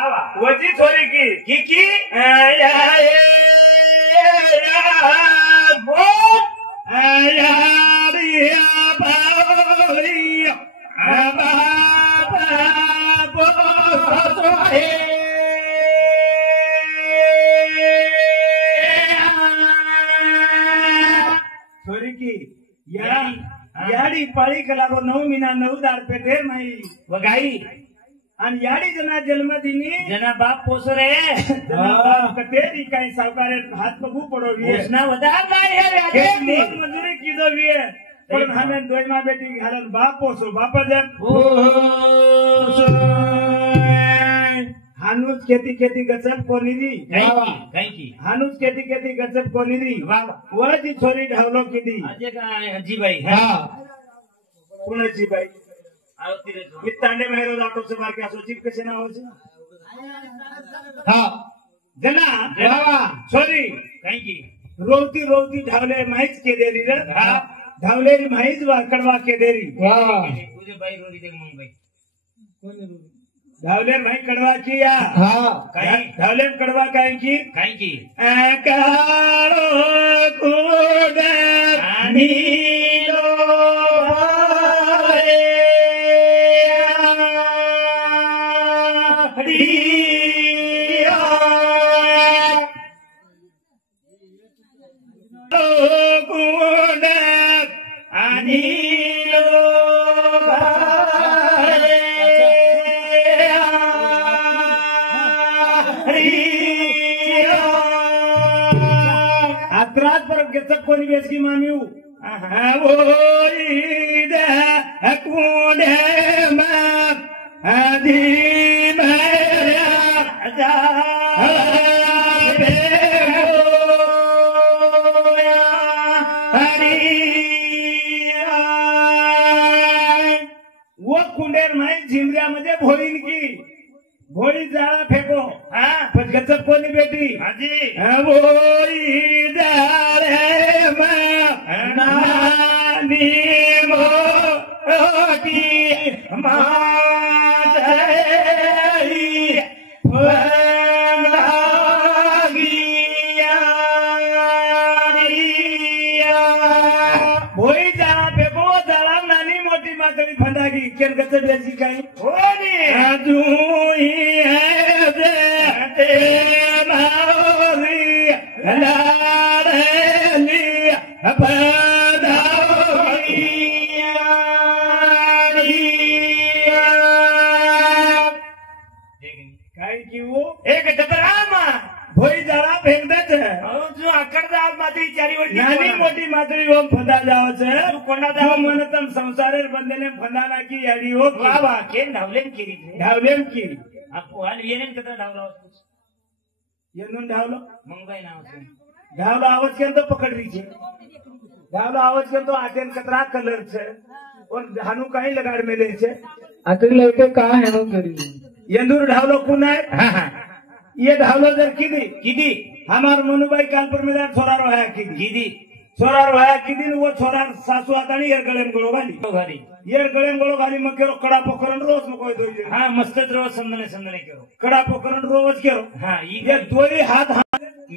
वजी छोरी की छोरी की याडी पाळी कलारो 9 महिना 9 दाड पेटे नाही वगाई आणि याडी जना जन्म दिनी जना बाप पोसरे जना बाप कतेरी काही सावकारे हात बघू पडोवी घोषणा वदार नाही हे मजुरी कीदोवी पण हमें दोयमा बेटी घालन बाप पोसो बापा जन हानुज खेती खेती गचप कोनी दी हानुज खेती खेती गचप कोनी दी वजी छोरी ढवलो कीदी अजे काय हजीबाई हां कोणाची बाई तांडे मेहरो जातो से बार के सोची कसे ना होचे हां जना छोरी काही की रोवती रोवती ढवले माहीच के देरी रे हां ढवलेरी माहीच कडवा के देरी वाह तुझे बाई रोली दे मग बाई कोण धावले भाई कड़वा किया हाँ धावले कड़वा काही की काळो कुडे नीलो कोणी बेसकी मानिऊ कुंडे वो कुंडेर माही झिमऱ्यामध्ये भोईन की भोई जाळा फेको हाँ पण गचप कोणी बेटी हाजी भोई जाळे नानी मोटी माझी भोई जाळा फेको जाळा नानी मोटी मातडी फंदागी केन गचप याची काही हो नी अजूही एक डबरामा भोई जाळा फेकत जो आकडा मात्री चारी नानी मोटी मात्री ओम फंदा जावच कोणा जाव मनतम संसारेर बंधने फंदा नाकी याडी हो वावा के धावलेम की आपण येनेन कदा धावला येनून धावलो मंगबाई नाव धावलो आवाज केन तो पकडरी छे धावलो आवाज केन तो आटेन कतरा कलर छे और हानु काही लगाड मेले छे आटेन लवके का हेनो करी येंदूर ढावलो कुनाय ये ढावलो जर किदी हमार मनुबाई कालपुर में छोरा रोया किदी छोरा रोया किदी वो छोरा सासू आतानी ये गळेम गळो घाली ये गळेम गळो घाली मग केरो कड़ा पोकरण रोज मको दोई हां मस्त रोज समदने केरो कड़ा पोकरण रोज केरो हां ये दोई हाथ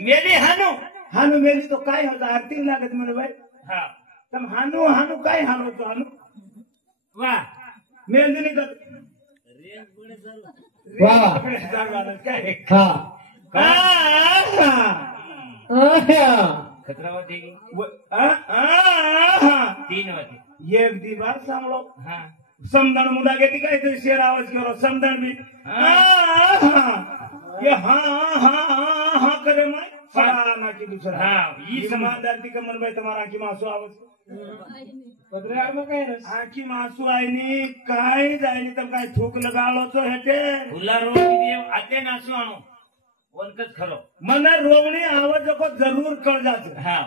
मेली हानु मेली तो काय होता आरती लागत मनुबाई हां तम हानु काय हानो तो हानु वाह मेलदिनी का वाह खतरावती 3 वाती एक दिवार सांगलो समदण मुदा घेती काय तरी शेर आवाज करो समदण भी ये हाँ करे मैं सारा ना की दूसरा हाँ ये समानदारी का मन भाई तुम्हारा की मासू आवाज पदरार में काय आखी मासू आईनी काय जायनी तम काय थूक लगालो तो हेटे भुला रोवणी देव आते नासू आणो वनकच खरो मन रोवणी आवाज को जरूर कळ जात हां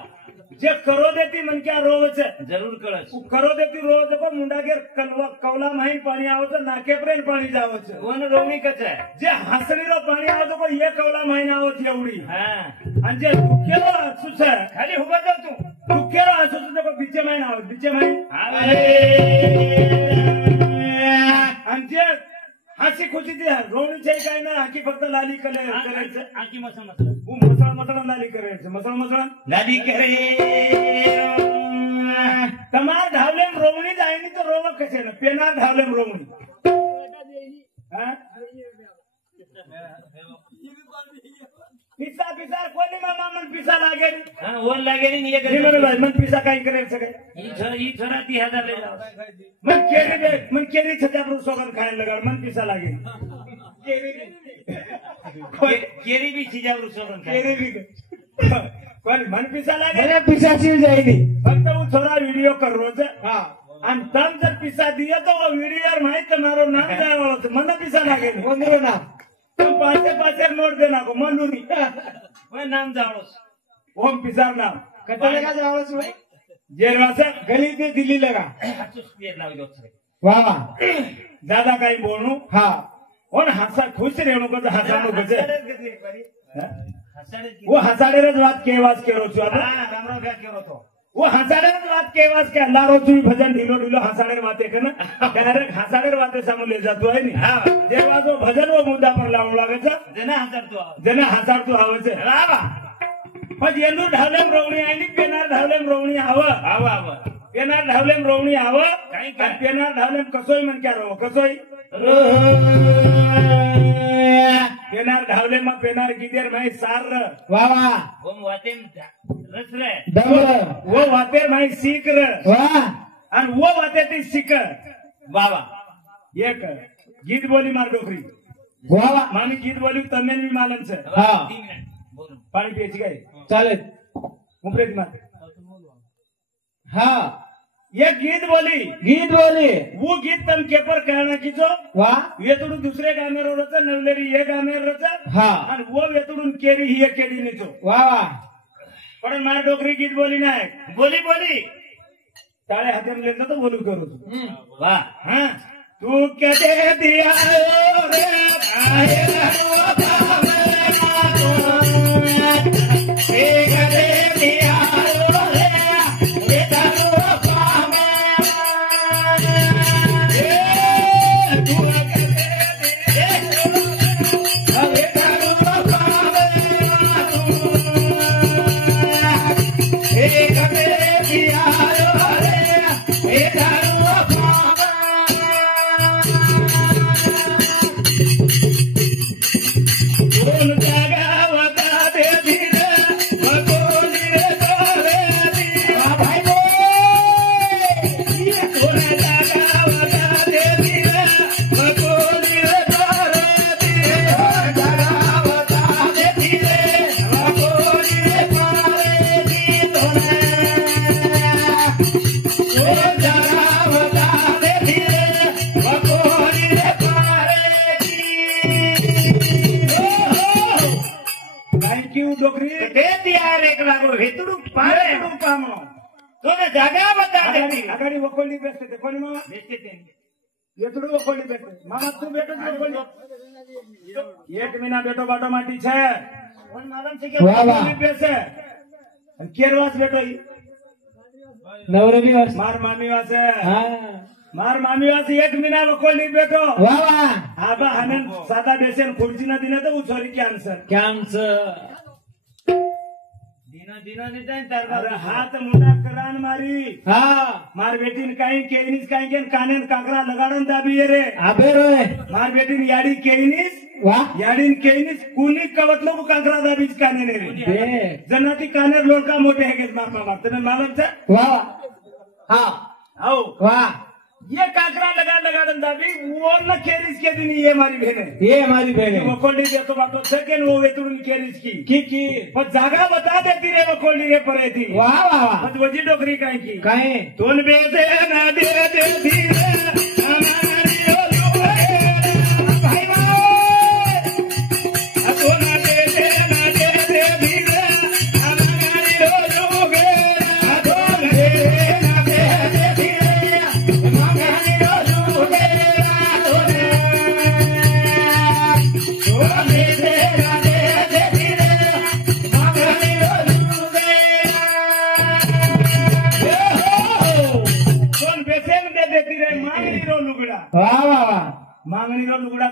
जे करो देती मन क्या रोवच जरूर कळच करो देती रोज को मुंडा के कवला माही पाणी आवच नाके प्रेन पाणी जावच वन रोवणी कच जे हसणीरो पाणी आवच को ये कवला माही आवच एवढी हां आणि जे दुखेलो असुच खाली उभा जा तू दुखेलो असुच को बिचे माही आवच बिचे माही आणि जे हाशी खुशीची रोवणीची आहे काय ना हाकी फक्त लाली करायचं आकी मसा मसा मसळ मसळ लाली करायचं मसळ मसळ लादी करे तमार धावलेम रोवणी जायनी तर रोव कसे ना पेनार धावलेम रोवणी पिसा पिसा कोणी मामा मन पिसा लागेल ओन लागेल मन पिसा काही करायचं काय ही छोरा 30,000 ले जाओ मन केरी छत्यापूर सोगन खायला लगा मन पिसा लागेल केरी भी छिजावर सोगन केरी भी कोण मन पिसा लागेल पिसाची जायनी फक्त वो छोरा वीडियो कर रोज आणि तम जर पिसा दिया तो वो वीडियो माहित मारो नाम जाय वाला मन पिसा लागेल कोणतं ना तुम पाचे नोट देना को मनूनी वो नाम जावस ओम पिसार नाम कटले का जावळच होय जेरवासा गली ते दिल्ली लगा हाचूस पेर लावलो वाह वाह ज्यादा काही बोलू हा और हंसा खुश रहणो को हंसाणो को हसाडे वो हंसाडेरच વાત કેવાસ કેરો છું આપણે હા રામરાવ ભ્યા કેરો તો वो हंसाडेरच વાત કેવાસ કે अल्लाह रो છું भजन ढीलो ढीलो हंसाडेर वाते के ना डायरेक्ट हंसाडेर वाते सामो ले जातो है नी હા जेव्हा जो भजन वो मुद्दा पर लावू लागे છે જેને હસાડતો આવે જેને हंसाडतो આવે છે રાવા पण येंदू ढावलेम रोवणी आली पेनार ढावलेम रोवणी आव આવા આવા पेनार ढावलेम रोवणी आव काही काय पेनार ढावलेम कसोय मन क्या रो कसोय पेनार ढावलेम पेनार गिदेर माई सार वाह वाह ઓમ વાતેમ રસ રે डमर वो वातेर माई सीख र वाह आणि वो वाते ती सीख વાવા एक गीत बोली मार डोकरी वाह वाह मामी गीत बोली तमें भी मालूम છે હા 3 મિનિટ બોલો पाणी पियची काय चाले उपरेत मार हाँ ये गीत बोली गीत बोली वो गीत तम केपर कहना कीचो वाह वेतडून दुसरे गामेर रच नवलेरी ये गामेर रच हाँ आणि वो वेतडून केरी ही केडी नेचो वाह वाह पण मार डोकरी गीत बोली नाही બોલી બોલી टाळे हातेन लेता तो बोलू करू વાહ हाँ तू क्या दे दिया रे काहे रहो भावे एक दे दिया रे ये दारो पावे तू क्या दे दिया रे दारो पावे एक दे दिया रे ये दारो पावे दोन जागा वता दे धीरे भगोली रे तोरे दी भाई ये दोन जागा वता दे धीरे भगोली रे तोरे दी जागा वता दे धीरे भगोली रे तोरे दी दोन जागा वता दे धीरे भगोली रे तोरे दी थैंक यू डोकरी તે ત્યાર એક લાગો હેતડું પારે पामो તો ને જાગા બતા દેતી आगाडी वकोली बेसते ते कोणी मामा બેસતે તે येतडू वकोली बेसते मामा तू बेटो वकोली एक महीना बेटो बाटो माटी छे કોણ માલમ છે કે वाह वाह वकोली बेसे आणि केरवास बेटो ही नवरली वर्ष मार मामी वासे हाँ मार मामी वासे एक महीना वकोली बेटो वाह वाह आबा हमें सादा बेसेन खुर्ची ना दिने तो उछोरी की आंसर कॅन्सर દિનો દિનો ને જાય તાર अरे हाथ मुंडा करान मारी हाँ मार बेटीन काही केनीस काही केन कानेन काकरा लगाडन दाबी रे आबे रोय मार बेटीन याडी केनीस वाह याडीन केनीस कुणी कवतलो को काकरा दाबीच काने रे बे जन्नती कानेर लोडका मोठे है के मामा मार तुम्हें मालूम है वाह हाँ आओ वाह ये काकरा लगाडन दाबी वो न केरीस के दिन ये हमारी बहन है ये हमारी बहन वो है कोल्डी दे तो बातो सेकंड वो वेतुन केरीस की की पर जागा बता देती रे वो कोल्डी रे परे थी वाह वाह वाह मत वजी डोकरी काई की कहे तोन बेदे ना दे दे धीरे हमारी ओलू है भाई भाई तोन दे दे ना दे दे धीरे हमारी ओलू है तोन दे ना दे दे धीरे हमारी ओलू है तोन दे ना दे दे धीरे हमारी ओलू है कोण बेसेन दे देती रे मांगणी रो लुगड़ा वाह वाह वाह मांगणी रो लुगड़ा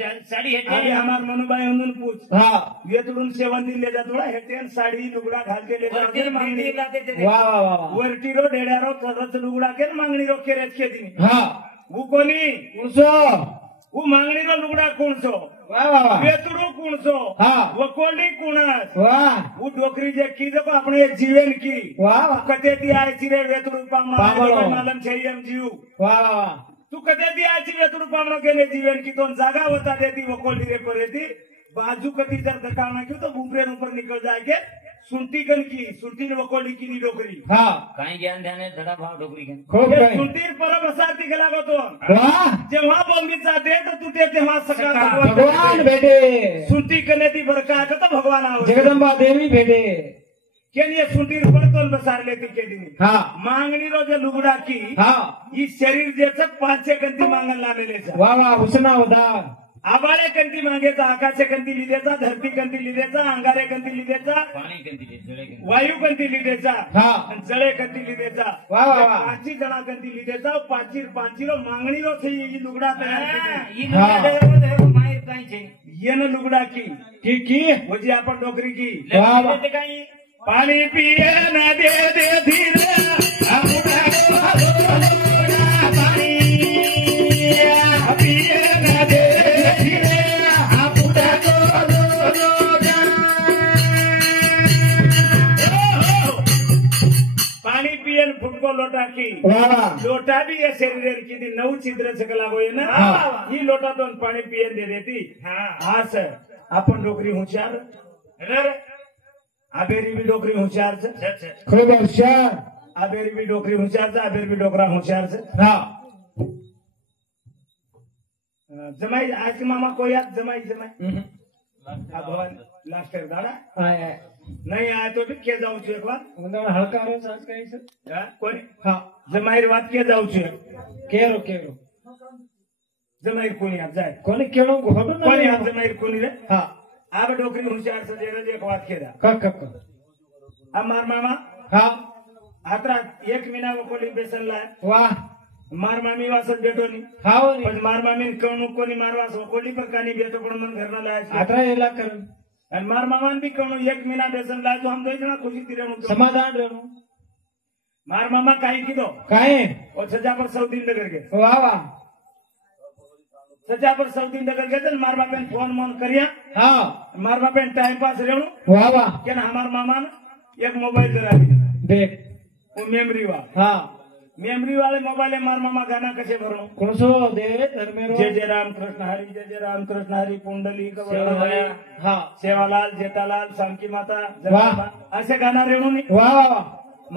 साडी अभी हेटे हमार मनुबाई हूँ पूछ हा वेतडून सेवन ले जा थोड़ा हेटेन साड़ी लुगड़ा घाल के ले वरती जा मांगणी लाते ते वा वा वा वा वरटी रो ढेड्या रो तरच लुगड़ा के मांगणी रो केरेच के दी हा वो कोनी उनसो वो मांगणी रो लुगड़ा कोणसो वा वा वा वेतडू कोणसो हा वो कोणी कोणस वा वो डोकरी जे की देखो अपने एक जीवन की वा वा कते दी आय चिरे वेतडू पामा पामणो. मालम छैयम जीव वा वा तू कते दी आय चिरे वेतडू पामणो केले जीवन की तो जागा होता देती वो कोली रे परेती बाजू कती जर दकावना क्यों तो बुबरे ऊपर निकल जाएगे सुंटी कन की सुंटी वो कोली की नी डोकरी हा काही ज्ञान ध्याने धडा भाव डोकरी घेऊन खूप ये काही सुंटीर परम असाती गेला गो तो वा जेव्हा बोंबीचा दे तर तू ते तेव्हा सकाळ भगवान भेटे सुंटी कने ती बरका का तो भगवान आवे जगदंबा देवी भेटे केन ये सुंटीर पडतोन बसारले ती केदिनी हा मांगणी रो जे लुगडा की हा ई शरीर जेच पाचशे कंती मांगण लावलेले वा वा हुसना होता आबाळे कंती मागेचा आकाशे कंती लिदेचा धरती कंती लिदेचा अंगारे कंती लिदेचा पाणी कंदी जळे कंदी वायू कंती लिदेचा हा आणि जळे कंती लिदेचा वा वा वा पाची जणा कंती लिदेचा पाचीरो मांगणी रो थई ई लुगडा तयार केली ई नुकड्या माहीत काही छे येन लुगडा की की म्हणजे आपण डोकरी की वा वा ते काही पाणी पिये ना दे दे धीरे आपुडा पाणी पिये ना दे धीरे आपुडा पाणी पियन फुटको लोटा की वा वा लोटा भी या शरीर की ती 9 छिद्र सकला होय ना हा. ही लोटातून पाणी पियन दे देती हा सर आपण डोकरी हुशार आबेरी बी डोकरी हुशार छे खूप हुशार आबेरी बी डोकरी हुशार छे आबेरी बी डोकरा हुशार छे हा जमाई आज के मामा कोई आज जमाई हम्म. आ भवन लास्ट कर दाड़ा आय आय नहीं आए तो भी के जाऊं छे एक बार उन्हें हलका रो सांस काही सर हा? कोणी हा जमाई री बात के जाऊं छे केरो केरो जमाई कोणी आप जाए कोणी केळो घोडो कोणी ना आप जमाई कोणी रे हा आब डोकरी हुशार छे जेरे एक बात के दा कक मार मामा हा आत्रा 1 महीना वो कोली बेसन लाय वा मार मामी वासन बेटो नी हा पण मार मामी कणू कोणी मारवा सो कोली पर कानी बेटो पण मन घरना लाय छे आता येला कर आणि मार मामान भी कणू 1 महीना बेसन लाय तो हम दो जना खुशी तिरेणु समाधान रहनु मार मामा काई कीधो काय और सजा पर 100 दिन लगर गए वा वा सजा पर 100 दिन लगर गए तो मार बापेन फोन मन करिया हा मार बापेन टाइम पास रेणु वा वा के ना हमार मामा ने एक मोबाइल दरा दी देख वो मेमरी वा हा मेमरी वाले मोबाइल में मार मामा गाना कैसे भरो कोणसो देवे धर्मेरो जय जय राम कृष्ण हरी जय जय राम कृष्ण हरी पुंडली सेवालाल. हा सेवालाल जेतालाल शामकी माता वाह. जगदंबा असे गाना रेणू नी वा वा वा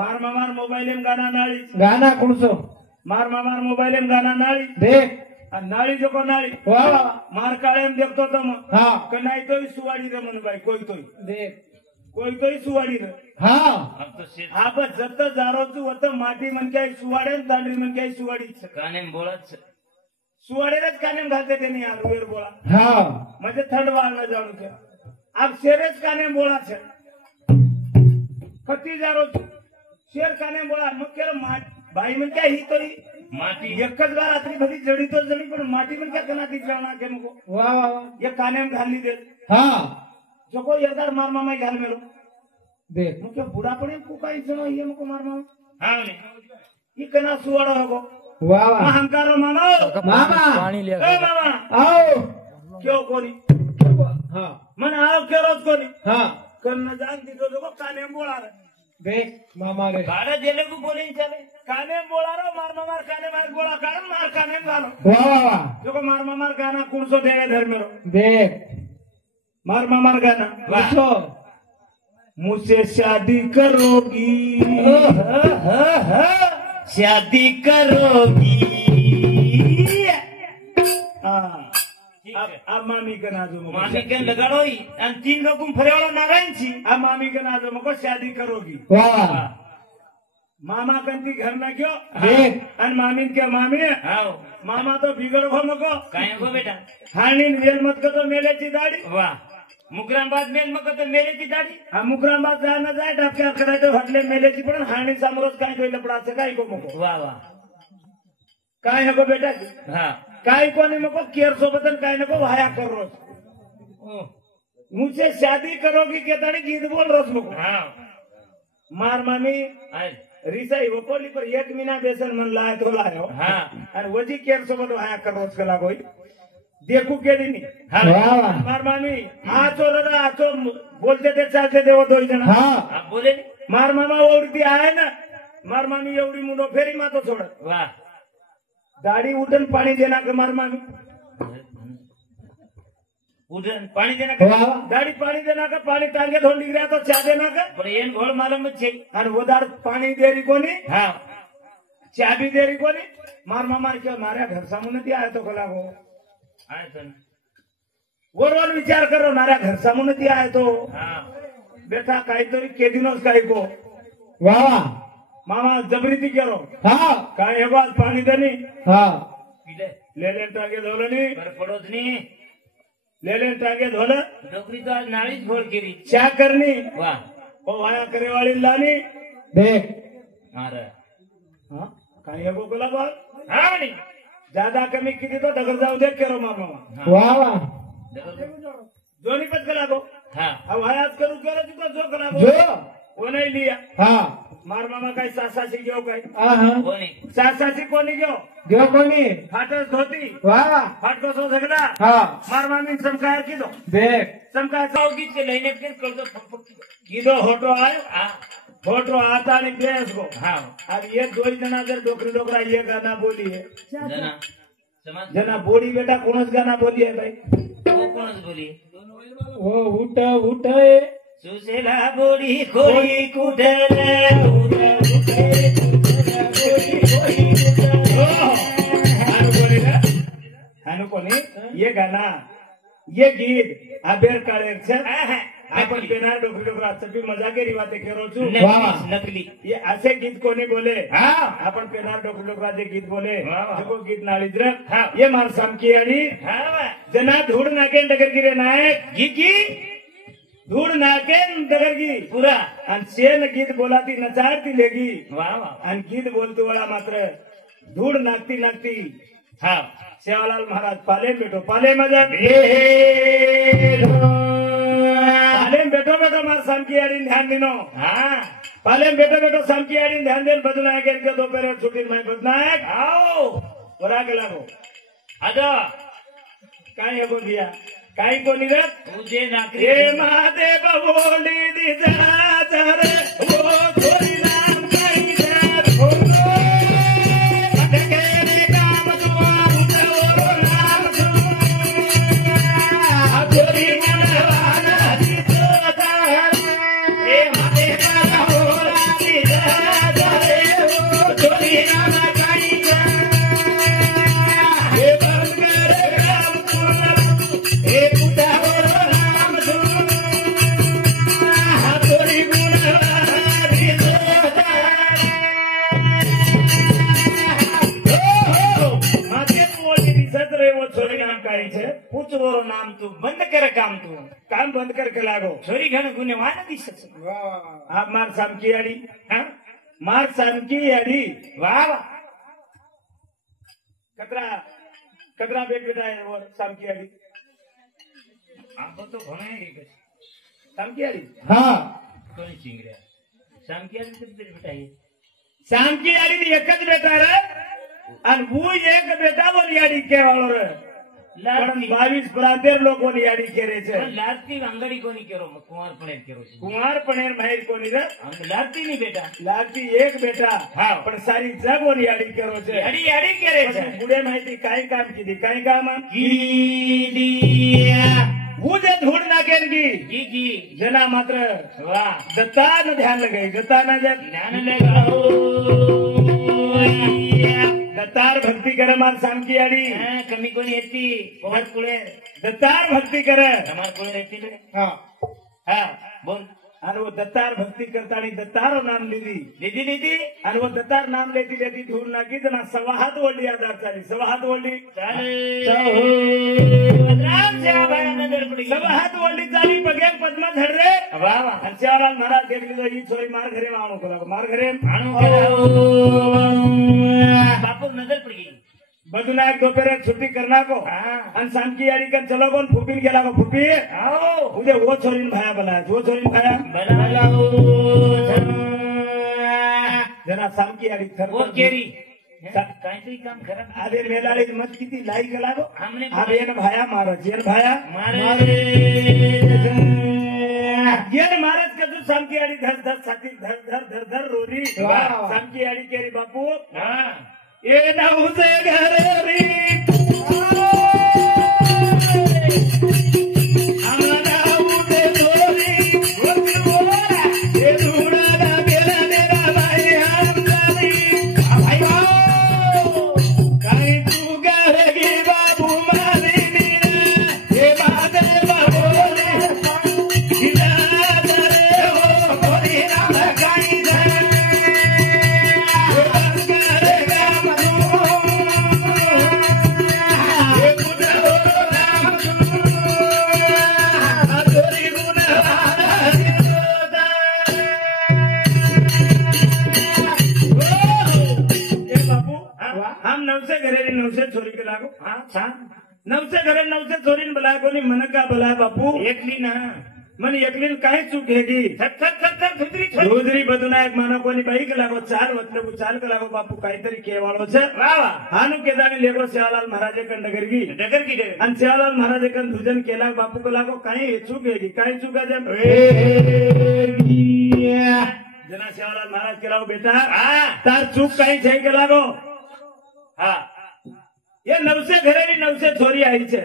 मार मामार मोबाइल में गाना नाळी गाना कोणसो मार मामार मोबाइल में गाना नाळी देख आणि नाळी जो को नाळी वा वा मार काळे में देखतो तो मग हा कनाई तोय सुवाडी रे मन बाई कोई देख तोय सुवाडी रे हा अब तो शेर आप जत जारो तू वत माटी मन काय सुवाडे दांडी मन काय सुवाडी काने बोलत सुवाडेच काने घालते त्यांनी यार वेर बोला हा म्हणजे थंड वाळना जाणू के आप शेरेच काने बोला छे कती जारो तू शेर काने बोला मग केलं भाई मन काय ही तोही माटी एकच बार रात्री भरी जडी तो जणी पण माटी मन काय कना ती जावना के मको वा वा वा ये काने में घालनी दे हा जो को एकदार मार मामा घाल मेरो देख मग बुढापणे को काही जण ये मको मार मामा हा म्हणे ही कना सुवाडो होगो वा वा अहंकारो मामा मामा ए मामा आओ क्यों कोनी हा मन आओ क्यों रोज कोनी हा कन्न जान दीदो जो काने में बोला रे देख मामा रे गाडा जेले को बोले चाले काने में बोला रो मार मामार काने मार बोला कारण मार काने में घालो वा वा वा जो को मार मामार गाना कौन सो देवे धर मेरो देख मार मामार गाना कोणसो मुझसे शादी करोगी शादी करोगी हाँ ठीक है अब मामी का नाजो मको मामी के लगाड़ो ही आणि 3 लोक फरेवाळो नारायण छी अब मामी का नाजो मको शादी करोगी वा वा मामा कंती घर ना क्यों देख आणि मामी क्या मामी हाव मामा तो बिगड़ हो मको काय गो बेटा हाणी वेल मत को तो मेलेची दाढी वाह मुकराबाद मेल मग तर मेलेची दाढी हा मुकराबाद जाय ना जाय डबक्यात करायचं हटले मेलेची पण हाणी समोरच काय जोई लपडाचं काय गो मको वाह वाह काय है गो बेटा हा काय कोणी नको केर सोबत काय नको वाया कर रोज ओ, मुझसे शादी करोगी कहता नहीं गीत बोल रोज नको हाँ मार मामी आज रिसाई वकोली पर एक मीना बेसन मन लाए तो लायो हाँ आणि वजी केर सोबत वाया कर रोज कला कोई देखू केली नाही हाँ वाह वाह मार मामी आचो रडा आचो बोलते ते चालते ते वो दोन जण हा आप बोले नहीं? मार मामा ओरती आहे ना मार मामी एवढी मुलं फेरी मातो सोड वाह दाढी उठन पाणी देना का मार मामी उधर पानी देना का वाह वाह दाढी पाणी देना का पाणी टांगे धोंड निघऱ्या तो चा देना का पर येन घोड़ मालूम छे आणि वो दाड पाणी देरी कोणी हाँ चा भी देरी कोणी मार मामा क्या मार्या घर सामून ती आहे तो कला हो आए तो ना। वरवर विचार करो मार्या घर सामून ती आहे तो हाँ बेटा काहीतरी केदिनोच काही को वाह वाह मामा जबरीती करो हा काय हे बात पाणी देनी हा पीले लेले टांगे धोलं नी पर पड़ोस नहीं लेले टांगे धोलं नौकरी तो आज नाळीच घोड़ केली चा करनी वाह ओ वाया करे वाली लानी देख अरे हाँ काही हे गोकुला बाल हाँ नहीं ज्यादा कमी किती तो दगड जाऊ दे करो मार मामा हाँ वाह वाह देखो दोन्ही पण कला गो हाँ अब हयात करू करो तिथं जो कला गो जो वो नाही लिया हा मार मामा काही सासाशी घेऊ काय हा हा वो नहीं सासाशी कोणी घेऊ देव कोणी फाटस धोती वाह वाह फाटको सो झगडा हा मार मामी समकाय कीधो देख समकाय गीत के लेने के कर दो फक कीधो होटो आयो हाँ फोटो आता आणि बेस गो हाँ अब ये दो जना जर डोकरी डोकरा ये गाना बोली है जना समाज जना बोली बेटा कौनस गाना बोली है भाई वो कौन बोली ओ उठ उठ ए सुसेला बोली खोई कुठले कोणी ये गाना ये गीत आबेर काळे आपण पेनार डोकरी डोकरा सभी मजा के रिवाते करो छू वाह. नकली ये असे गीत कोणी बोले हाँ आपण पेनार डोकरी डोकरा जे गीत बोले वाह. देखो गीत नाळीद्र हाँ. ये मार सामकी आणि हाँ जना धूड नाकेन डगर गिरे नायक गीकी धूड नाकेन डगर गी पुरा आणि शेन गीत बोलाती नचारती लेगी वाह वाह आणि गीत बोलतो वेळा मात्र धूड नागती नागती हाँ सेवालाल महाराज पाले बेटो पाले मजा पाले बेटो बेटो मार सामकी आड़ी ध्यान दिनो हाँ पाले बेटो बेटो सामकी आड़ी ध्यान देन बदनायक इनके दोपहर छुट्टी में बदनायक आओ वरा के लागो आजा काय है को दिया काय को निरत तुझे नाकरी हे महादेव बोली दिजा जर वो थोड़ी नाम कही जर हो अटके रे काम दुआ उठो नाम दुआ थोड़ी मनवाना दिजो जर हे महादेव बोली दिजा जर वो थोड़ी नाम कही जर हे बंकर काम दुआ हे उठो नाम दुआ थोड़ी गुणवाना दिजो माथे बोली दिसत रे वो छोरी नाम काय છે પૂછવોરો નામ તું બંધ કરે કામ તું કામ બંધ કર કે લાગો છોરી ઘણ ગુને વાના દિશે આ માર સામકી આડી હા માર સામકી આડી વાહ વાહ કતરા કતરા બેટ બેટા है और सामकी आड़ी આંબો તો ઘણા એક सामकी आड़ी हा કોની ચીંગરે શામકિયા ને બેટા ये सामकी आड़ी ની એક જ બેટા રે અને હું એક બેટા બોલી આડી કેવાળો રે પણ 22 પ્રાંતેર લોકો ની આડી કરે છે લાડતી અંગડી કોની કેરો કુંવાર પણ કેરો છે કુંવાર પણેર માહિર કોની રે અંગ લાડતી ની બેટા લાગતી એક બેટા હા. પણ સારી જગોની આડી કરો છે અડી અડી કરે છે બુડે માહિતી કાંઈ કામ કીધી કાંઈ કામ કીડિયા હું જે ધૂળ નાખેન કી જી જી જેના માત્ર વાહ દત્તા ને ધ્યાન લગાઈ દત્તા ના જે જ્ઞાન લગાઓ दत्तार भक्ती करे मार सामकी आड़ी कमी कोणी येती कोण कुळे दत्तार भक्ती करे તમાર કોळे રહેતી ને हा हा બોલ અને वो दत्तार भक्ती करतानी दत्तारो नाम લીધી લીધી લીધી અને वो दत्तार नाम लेती लेती धूळ नाखी जना सवा हात ओढली आधार चाली सवा हात ओढली ચાલે રામ સેવા નજર પડી सवा हात ओढली चाली बघेन पद्मा झडरे વાહ વાહ અને सेवालाल महाराज देख लीधो ही छोरी मार घरे आणू करा मार घरे આણું કેવો બાપુ નજર પડી ગઈ બધું ના એક दोपहर छुट्टी कर नाखो અને सांकी यारी कन चलो कोण फुपीन गेला को फुपी आओ उद्या वो छोरीन भाया बोला वो छोरीन भाया बनाओ जना सांकी यारी थर वो केरी काहीतरी काम खरा आधे मेलाळी मत किती लाई गेला को हमने आधे न भाया मारो जेन भाया मारे येन महाराज कजू सांकी यारी धर धर साथी धर धर धर धर रोली सांकी यारी केरी बापू हाँ ये नवसे घर री हम नवसे घरे नवसे छोरी के लागो हाँ नवसे घरे नवसे छोरीन बोला कोणी मन का बोला बापू एकली ना मन एकलीन काय चूक हेगी धुदरी બધું ના એક માનો કોની બાઈ કે લાગો ચાલ मतलब ચાલ કે લાગો બાપુ કાઈતરી કેવાળો છે વાહ હાનું કેદાની લેગો સેવાલાલ મહારાજે કન ડગર की અને સેવાલાલ મહારાજે કન ધુજન કેલા બાપુ કે લાગો કાઈ ચૂક हेगी કાઈ चूक જેમ जना सेवालाल महाराज के लागो बेटा तार चूक काई છે કે લાગો હા ये नवसे घरे नवसे छोरी आई छे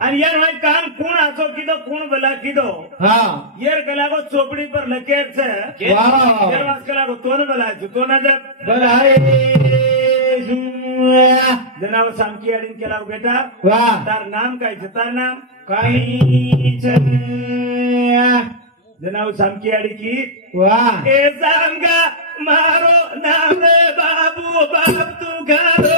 અને યાર ભાઈ કામ કોણ આસો કીધો કોણ ભલા કીધો હા યાર કલાકો ચોપડી પર લખેર છે યાર વાસ કલાકો તોન ભલા છે તો ના જ ભલાએ જનાવ સામકી આડીન કેલાકો બેટા વાહ તાર નામ કાઈ છે તાર નામ કાઈ છે જનાવ સામકી આડી की વાહ એ સાંગા મારો નામ બાબુ બાપ તું ઘરો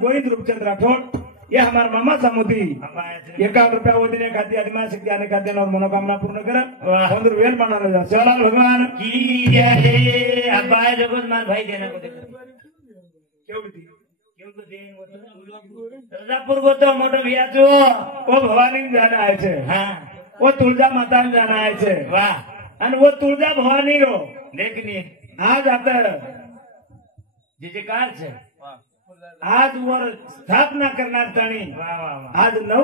गोविंद रूपचंद राठौड़ ये हमारे मामा सामुदी 1 रुपया वो दिन खाती आदिमा शक्ति आने खाते और मनोकामना पूर्ण कर वेल बनाना जा सेवालाल भगवान की जय अब्बाए जगत मार भाई देना को क्यों तो देन वो रजापुर को तो मोटो भैया जो वो भवानी जाना आए छे हां वो तुलजा माता जाना आए छे वाह અને वो तुलजा भवानी रो देखनी आज आता जे कार छे आज वर स्थापना करणार ताणी आज 9